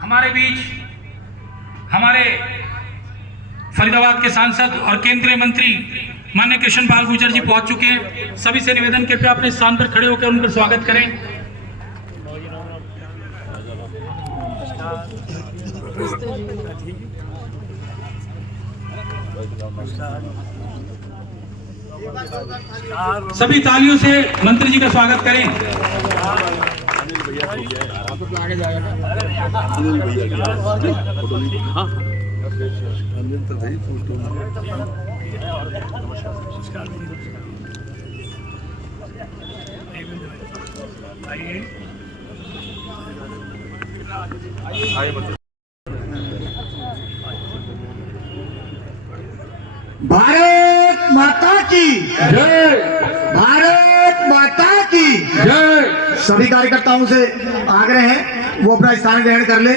हमारे बीच हमारे फरीदाबाद के सांसद और केंद्रीय मंत्री माननीय कृष्ण पाल गुर्जर जी पहुंच चुके हैं। सभी से निवेदन कृपया अपने स्थान पर खड़े होकर उनका स्वागत करें। सभी तालियों से मंत्री जी का स्वागत करें। भारत माता की जय, भारत माता की जय। सभी कार्यकर्ताओं से आग्रह है वो अपना स्थान ग्रहण कर ले।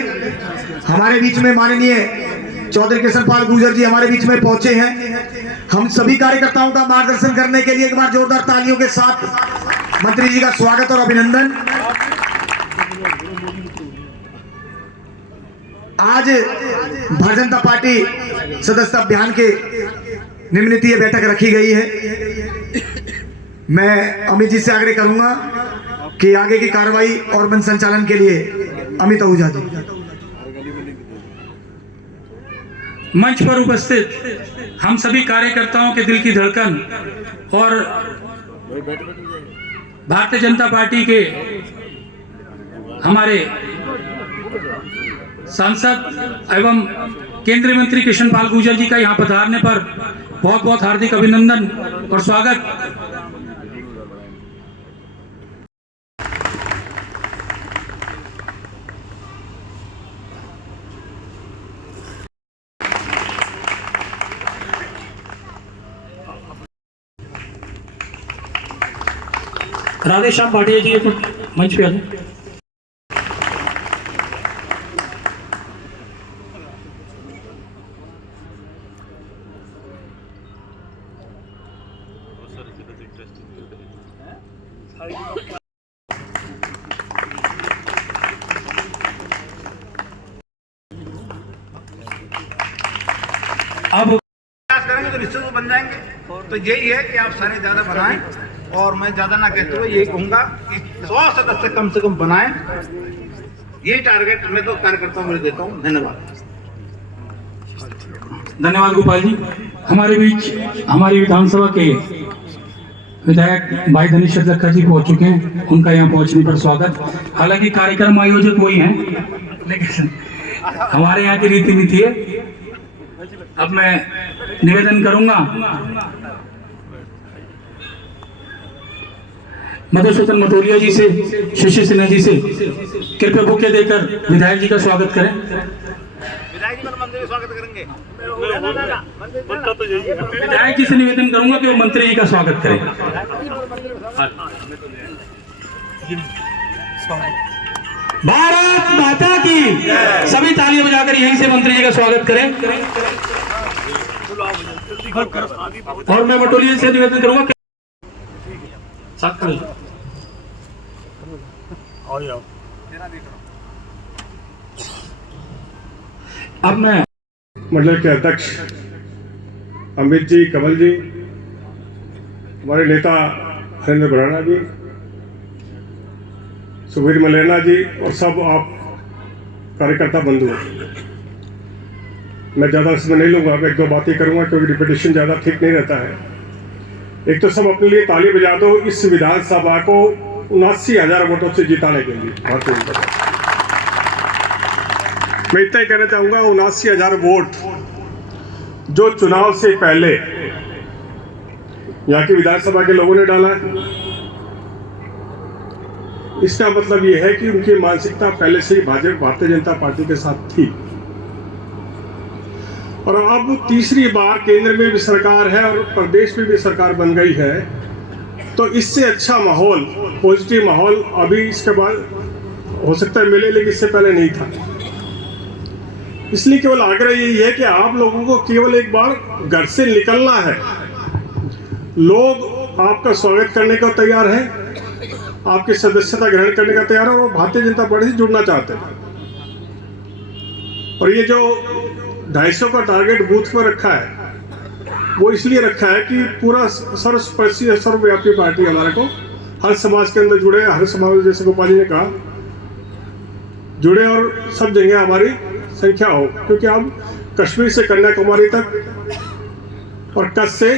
हमारे बीच में माननीय चौधरी कृष्ण पाल गुर्जर जी हमारे बीच में पहुंचे हैं। हम सभी कार्यकर्ताओं का मार्गदर्शन करने के लिए एक बार जोरदार तालियों के साथ मंत्री जी का स्वागत और अभिनंदन। आज भारतीय जनता पार्टी सदस्यता अभियान के निम्नलिखित बैठक रखी गई है। मैं अमित जी से आग्रह करूंगा कि आगे की कार्रवाई और मंच संचालन के लिए अमित आहूजा जी। मंच पर उपस्थित हम सभी कार्यकर्ताओं के दिल की धड़कन और भारतीय जनता पार्टी के हमारे सांसद एवं केंद्रीय मंत्री कृष्ण पाल गुर्जर जी का यहां पधारने पर बहुत बहुत हार्दिक अभिनंदन और स्वागत। राधेश्याम भाटिया जी तो मंच पे आ जाए। अब प्रयास करेंगे तो निश्चित बन जाएंगे। तो यही है कि आप सारे ज्यादा बनाएं और मैं ज्यादा ना कहते हुए यही कहूंगा कि 100 सदस्य कम से कम बनाएं। यही टारगेट मैं तो कार्यकर्ताओं को देता हूं। धन्यवाद। धन्यवाद गोपाल जी। हमारे बीच हमारी विधानसभा के विधायक भाई धनीश लखा जी पहुंच चुके हैं। उनका यहाँ पहुंचने पर स्वागत। हालांकि कार्यक्रम आयोजक वही हैं, लेकिन हमारे यहाँ की रीति नीति है। अब मैं निवेदन करूंगा मधुसूदन मटोलिया जी से, शशि सिन्हा जी से कृपया बुके देकर विधायक जी का स्वागत करें। विधायक जी मंत्री स्वागत करेंगे। विधायक जी से निवेदन करूंगा कि वो मंत्री जी का स्वागत करें। भारत माता की सभी तालियां बजाकर यहीं से मंत्री जी का स्वागत करें। और मैं मटोलिया से निवेदन करूंगा कि साथ खड़े अब मैं मंडल के अध्यक्ष अमित जी, कमल जी, हमारे नेता हरेंद्र भराना जी, सुबीर मलेना जी और सब आप कार्यकर्ता बंधु, मैं ज़्यादा इसमें नहीं लूँगा। मैं एक दो बातें करूँगा क्योंकि रिपीटेशन ज़्यादा ठीक नहीं रहता है। एक तो सब अपने लिए ताली बजा दो इस विधानसभा को 79,000 वोटों से जिताने के लिए। भारतीय जनता पार्टी, मैं इतना ही कहना चाहूँगा, 79,000 वोट जो चुनाव से पहले यहाँ की विधानसभा के लोगों ने डाला है, इसका मतलब ये है कि उनकी मानसिकता पहले से ही भारतीय जनता पार्टी के साथ थी। और अब तीसरी बार केंद्र में भी सरकार है और प्रदेश में भी सरकार बन गई है, तो इससे अच्छा माहौल, पॉजिटिव माहौल अभी इसके बाद हो सकता है मिले, लेकिन इससे पहले नहीं था। इसलिए केवल आग्रह यही है कि आप लोगों को केवल एक बार घर से निकलना है। लोग आपका स्वागत करने को तैयार है, आपकी सदस्यता ग्रहण करने का तैयार है, और वो भारतीय जनता पार्टी से जुड़ना चाहते हैं। और ये जो 250 का टारगेट बूथ पर रखा है, वो इसलिए रखा है कि पूरा सर्वस्पर्शी सर्वव्यापी पार्टी हमारे को हर समाज के अंदर जुड़े, हर समाज, जैसे गोपाल जी ने कहा, जुड़े और सब जगह हमारी संख्या हो। क्योंकि अब कश्मीर से कन्याकुमारी तक और कच्छ से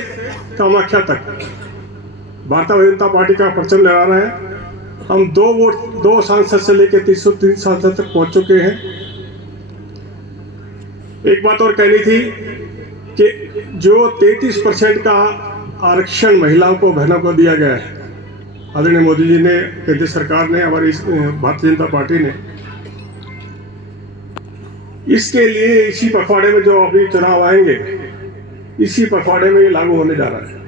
कामाख्या तक भारतीय जनता पार्टी का परचम लहरा रहे हैं। हम 2 सांसद से लेकर 303 सांसद तक पहुंच चुके हैं। एक बात और कहनी थी कि जो 33% का आरक्षण महिलाओं को, बहनों को दिया गया है, आदरणीय मोदी जी ने, केंद्र सरकार ने, हमारी भारतीय जनता पार्टी ने, इसके लिए इसी पखवाड़े में जो अभी चुनाव आएंगे, इसी पखवाड़े में ये लागू होने जा रहा है।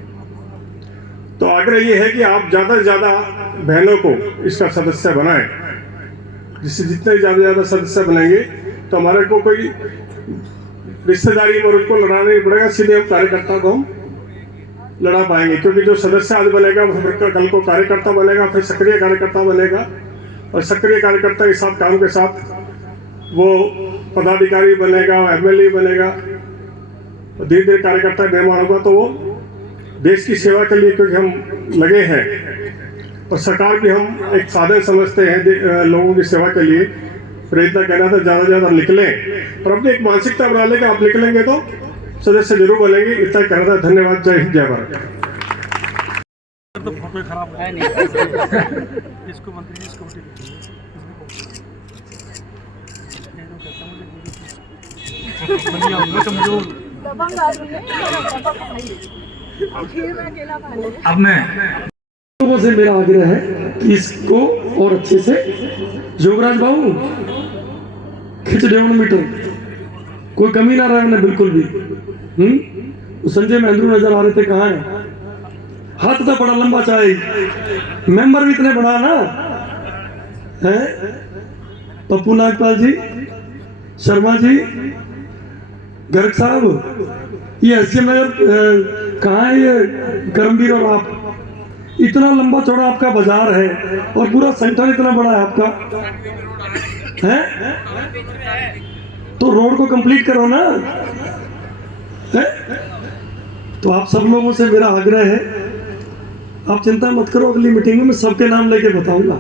तो आग्रह ये है कि आप ज़्यादा से ज़्यादा बहनों को इसका सदस्य बनाएं। जिससे जितने ज़्यादा सदस्य बनाएंगे तो हमारे को कोई रिश्तेदारी में उनको लड़ाना नहीं पड़ेगा, सीधे हम कार्यकर्ता को हम लड़ा पाएंगे। क्योंकि जो सदस्य आज बनेगा वो कल को कार्यकर्ता बनेगा, फिर सक्रिय कार्यकर्ता बनेगा, और सक्रिय कार्यकर्ता के साथ काम के साथ वो पदाधिकारी बनेगा, MLA बनेगा, और धीरे धीरे कार्यकर्ता निर्माण होगा। तो वो देश की सेवा के लिए, क्योंकि हम लगे हैं और सरकार भी हम एक साधन समझते हैं लोगों की सेवा के लिए, प्रयत्न करना था ज़्यादा से ज़्यादा निकलें और अपनी एक मानसिकता बना लें कि आप निकलेंगे तो सदस्य जरूर बनेंगे। इतना कहना था। धन्यवाद। जय हिंद, जय भारत। तो फोटो खराब है नहीं इसको मंत्री जी इसको अब मैं लोगों से मेरा आग्रह है कि इसको और अच्छे से, योगराज बाबू खिंच 1.5 मीटर, कोई कमी ना रहे बिल्कुल भी। संजय महेंद्रू नजर आ रहे थे, कहाँ है? हाथ तो बड़ा लंबा चाहिए, मेंबर भी इतने बड़ा ना है। पप्पू नागपाल जी, शर्मा जी, गर्ग साहब, ये एसडीएम नगर कहाँ है? ये करमवीर और आप, इतना लंबा चौड़ा आपका बाजार है और पूरा सेंटर इतना बड़ा है आपका, है? तो रोड को कंप्लीट करो ना, है? तो आप सब लोगों से मेरा आग्रह है, आप चिंता मत करो, अगली मीटिंग में मैं सबके नाम लेके बताऊंगा।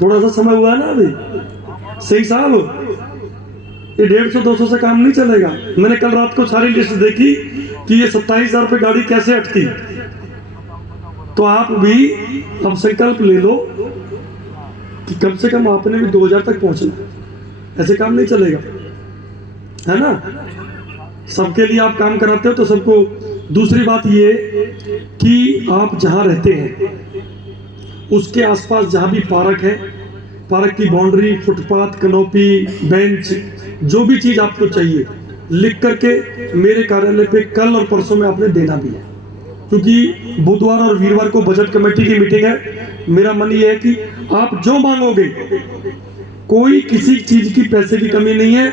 थोड़ा सा समय हुआ है ना अभी। सही साहब, ये 150-200 से काम नहीं चलेगा। मैंने कल रात को सारी लिस्ट देखी कि ये 27,000 पे गाड़ी कैसे अटकी। तो आप भी अब संकल्प ले लो कि कम से कम आपने भी 2000 तक पहुंचना। ऐसे काम नहीं चलेगा, है ना? सबके लिए आप काम कराते हो तो सबको। दूसरी बात ये कि आप जहां रहते हैं उसके आसपास जहां भी पार्क है, पार्क की बाउंड्री, फुटपाथ, कनोपी, बेंच, जो भी चीज आपको चाहिए लिख करके मेरे कार्यालय पे कल और परसों में आपने देना भी है। क्योंकि बुधवार और वीरवार को बजट कमेटी की मीटिंग है। मेरा मन ये है कि आप जो मांगोगे, कोई किसी चीज की पैसे की कमी नहीं है।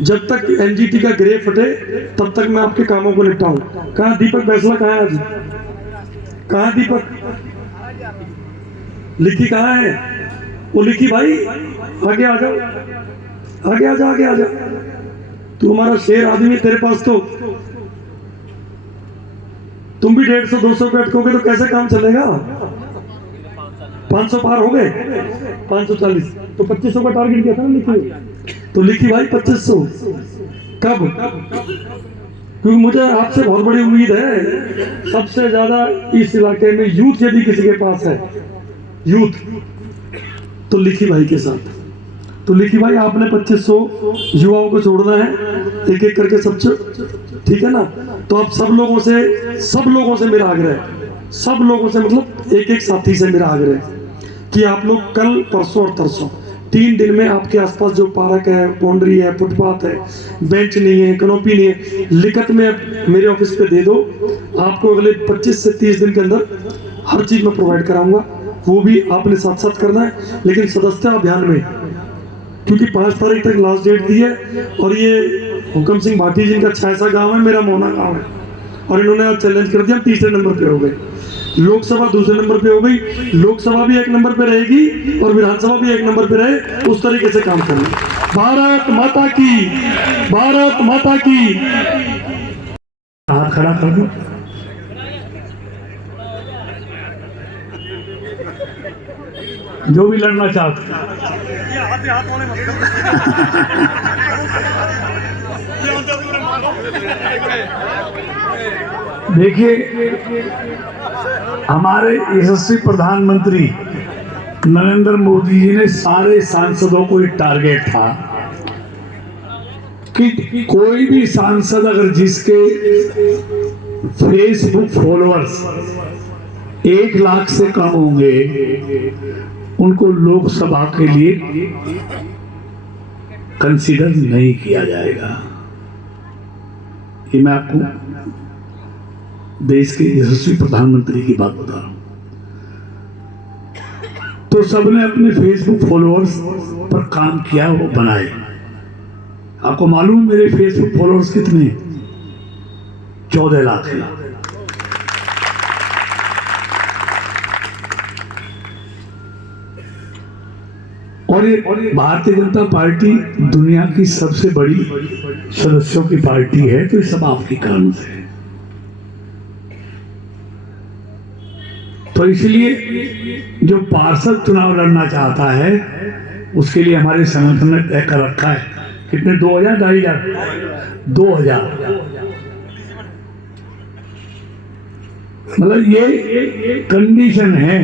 जब तक एनजीटी का ग्रे फटे तब तक मैं आपके कामों को निपटाऊं। कहाँ दीपक बैसला, कहाँ है आज? कहाँ दीपक? लिखी कहाँ है? वो लिखी भाई आगे आ जाओ, आगे आ जा, आगे आ जा। तू हमारा शेर आदमी, तेरे पास तो तुम भी 150-200 पे अटकोगे तो कैसे काम चलेगा? 500 पार हो गए, 540, तो 2500 का टारगेट किया था ना लिखी। तो लिखी भाई 2500 कब? क्योंकि मुझे आपसे बहुत बड़ी उम्मीद है। सबसे ज्यादा इस इलाके में यूथ यदि किसी के पास है, यूथ, तो लिखी भाई के साथ। तो लिखी भाई आपने 2500 युवाओं को छोड़ना है, एक एक करके सब, ठीक है ना? तो आप सब लोगों से मेरा आग्रह है, सब लोगों से मतलब एक एक साथी से मेरा आग्रह है कि आप लोग कल, परसों और तरसों 3 दिन में आपके आसपास जो पार्क है, बाउंड्री है, फुटपाथ है, बेंच नहीं है, कनोपी नहीं है, लिखत में मेरे ऑफिस पे दे दो। आपको अगले 25 से 30 दिन के अंदर हर चीज मैं प्रोवाइड कराऊंगा। वो भी आपने साथ साथ करना है। लेकिन सदस्यता अभियान में क्योंकि 5 तारीख तक लास्ट डेट दी है और ये हुक्म सिंह भाटी जिनका छैसा गांव है, मेरा मोना गांव है, और इन्होंने आज चैलेंज कर दिया, हम तीसरे नंबर पे हो गए, लोकसभा दूसरे नंबर पे हो गई, लोकसभा भी 1 नंबर पे रहेगी और विधानसभा भी 1 नंबर पे रहे, उस तरीके से काम करना। भारत माता की, भारत माता की। हाथ खड़ा कर दो। जो भी लड़ना चाहते देखिए, हमारे यशस्वी प्रधानमंत्री नरेंद्र मोदी जी ने सारे सांसदों को एक टारगेट था कि कोई भी सांसद अगर जिसके फेसबुक फॉलोअर्स 1 लाख से कम होंगे उनको लोकसभा के लिए कंसीडर नहीं किया जाएगा। ये मैं आपको देश के यशस्वी प्रधानमंत्री की बात बता रहा हूं। तो सबने अपने फेसबुक फॉलोअर्स पर काम किया, वो बनाए। आपको मालूम मेरे फेसबुक फॉलोअर्स कितने हैं? 14 लाख हैं। और ये भारतीय जनता पार्टी दुनिया की सबसे बड़ी सदस्यों की पार्टी है, तो ये सब आपके कारण से है। तो इसलिए जो पार्षद चुनाव लड़ना चाहता है उसके लिए हमारे संगठन ने तय कर रखा है, कितने 2000 2000 मतलब ये कंडीशन है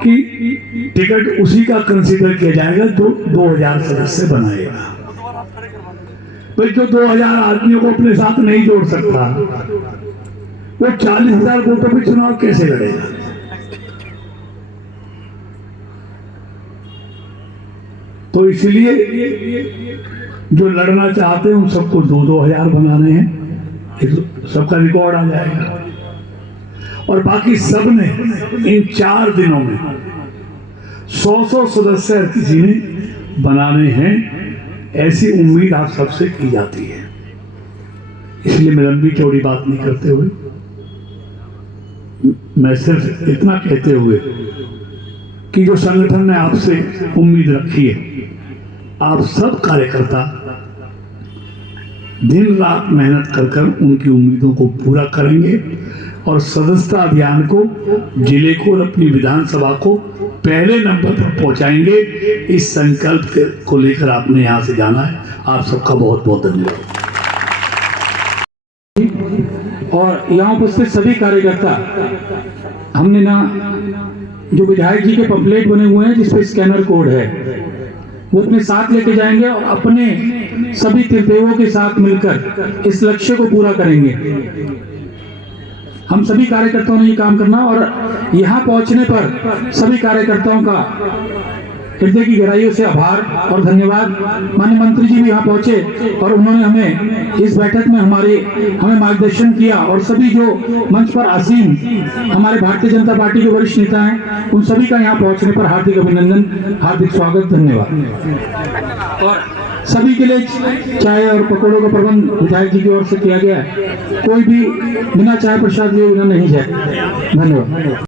कि टिकट उसी का कंसीडर किया जाएगा जो 2000 सदस्य बनाएगा। भाई जो 2000 आदमियों को अपने साथ नहीं जोड़ सकता वो 40,000 वोटों पे चुनाव कैसे लड़ेगा? तो इसलिए जो लड़ना चाहते हैं उन सबको 2-2 बनाने हैं, सबका रिकॉर्ड आ जाएगा। और बाकी सब ने इन 4 दिनों में 100 सदस्य किसी ने बनाने हैं, ऐसी उम्मीद आप सबसे की जाती है। इसलिए मैं लंबी चौड़ी बात नहीं करते हुए, मैं सिर्फ इतना कहते हुए कि जो संगठन ने आपसे उम्मीद रखी है, आप सब कार्यकर्ता दिन रात मेहनत कर उनकी उम्मीदों को पूरा करेंगे और सदस्यता अभियान को, जिले को और अपनी विधानसभा को पहले नंबर पर पहुंचाएंगे। इस संकल्प को लेकर आपने यहां से जाना है। आप सबका बहुत बहुत धन्यवाद। और यहाँ उपस्थित सभी कार्यकर्ता, हमने ना जो विधायक जी के पंपलेट बने हुए हैं जिसपे स्कैनर कोड है, वो अपने साथ लेके जाएंगे और अपने सभी तीर्थदेवों के साथ मिलकर इस लक्ष्य को पूरा करेंगे। हम सभी कार्यकर्ताओं ने ये काम करना और यहाँ पहुंचने पर सभी कार्यकर्ताओं का हृदय की गहराइयों से आभार और धन्यवाद। माननीय मंत्री जी भी यहाँ पहुंचे और उन्होंने हमें इस बैठक में हमें मार्गदर्शन किया और सभी जो मंच पर आसीन हमारे भारतीय जनता पार्टी के वरिष्ठ नेता हैं उन सभी का यहाँ पहुंचने पर हार्दिक अभिनंदन, हार्दिक स्वागत, धन्यवाद। और सभी के लिए चाय और पकौड़ों का प्रबंध विधायक जी की ओर से किया गया है। कोई भी बिना चाय प्रसाद लिए बिना नहीं जाए। धन्यवाद।